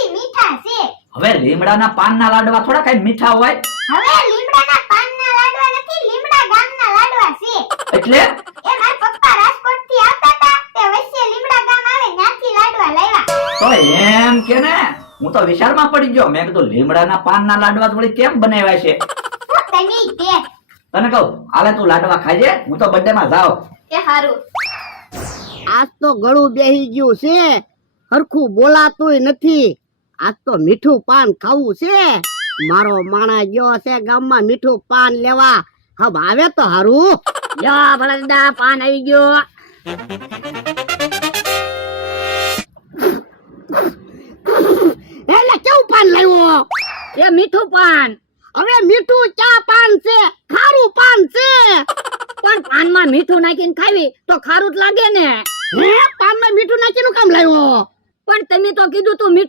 નથી, મીઠા છે. હવે લીમડાના પાનના લાડવા થોડા કઈ મીઠા હોય? હવે લીમડાના પાનના લાડવા નથી, લીમડા ગામના લાડવા છે. એટલે એ મારા પપ્પા રાજકોટથી આવતા હતા, તે વચ્ચે લીમડા ગામ આવે ત્યાંથી લાડવા લાવ્યા. તો એમ કે ને, હું તો વિચારમાં પડી ગયો. મેં કીધું લીમડાના પાનના લાડવા થોડી કેમ બનાવ્યા છે? શું તમે તે? તને કહું, આલે તું લાડવા ખાજે, હું તો બર્થડે માં જાઉં. કે હારું. આજ તો ગળું બેહી ગયું છે, હરખું બોલાતુંય નથી. આજ તો મીઠું પાન ખાવું છે. મારો માણા ગયો છે ગામમાં મીઠું પાન લેવા. હવે આવે તો હારું. લ્યો ભલા પાન આવી ગયો. એટલે કેવું પાન લાવ્યો? એ મીઠું પાન. હવે મીઠું ચા પાન છે, ખારું પાન છે. પણ પાનમાં મીઠું નાખીને ખાવી તો ખારું જ લાગે ને. હે, પાનમાં મીઠું નાખીને કામ લાવ્યો? પણ તમે તો કીધું તું મીઠું